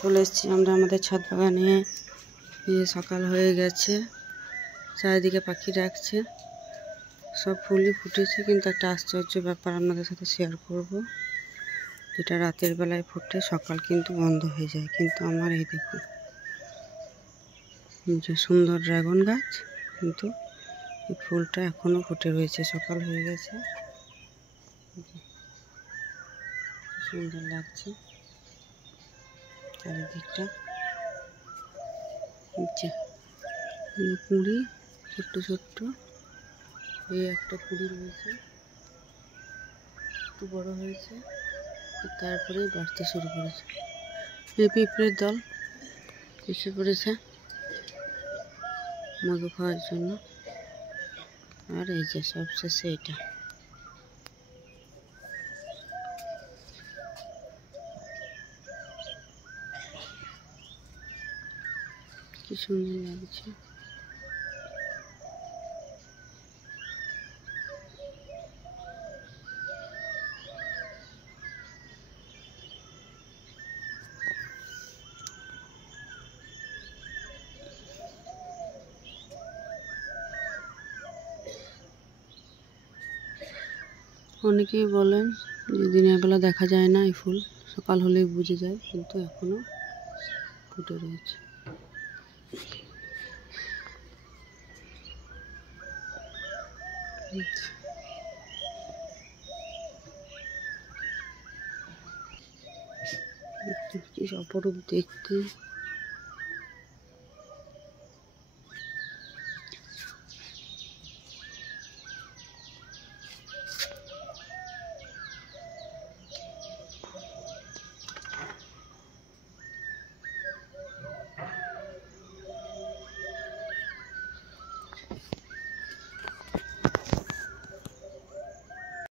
চলে এসেছি আমরা আমাদের ছাদ বাগানে। সকাল হয়ে গেছে, চারিদিকে পাখি ডাকছে, সব ফুলই ফুটেছে। কিন্তু একটা আশ্চর্য ব্যাপার আপনাদের সাথে শেয়ার করব, যেটা রাতের বেলায় ফুটে সকাল কিন্তু বন্ধ হয়ে যায়। কিন্তু আমার এই দেখুন যে সুন্দর ড্রাগন গাছ, কিন্তু এই ফুলটা এখনো ফুটে রয়েছে। সকাল হয়ে গেছে, সুন্দর লাগছে চারিদিকটা। কুঁড়ি ছোট্ট ছোট্ট, এই একটা কুঁড়ি রয়েছে, একটু বড় হয়েছে, তারপরে বাড়তে শুরু করেছে। এই পিঁপড়ের দল এসে পড়েছে মধু খাওয়ার জন্য। আর এই যে সবশেষে এটা, কি সুন্দর লাগছে। অনেকেই বলেন যে দিনের বেলা দেখা যায় না এই ফুল, সকাল হলেই বুঝে যায়, কিন্তু এখনো ফুটে রয়েছে। কি অপরূপ দেখতে।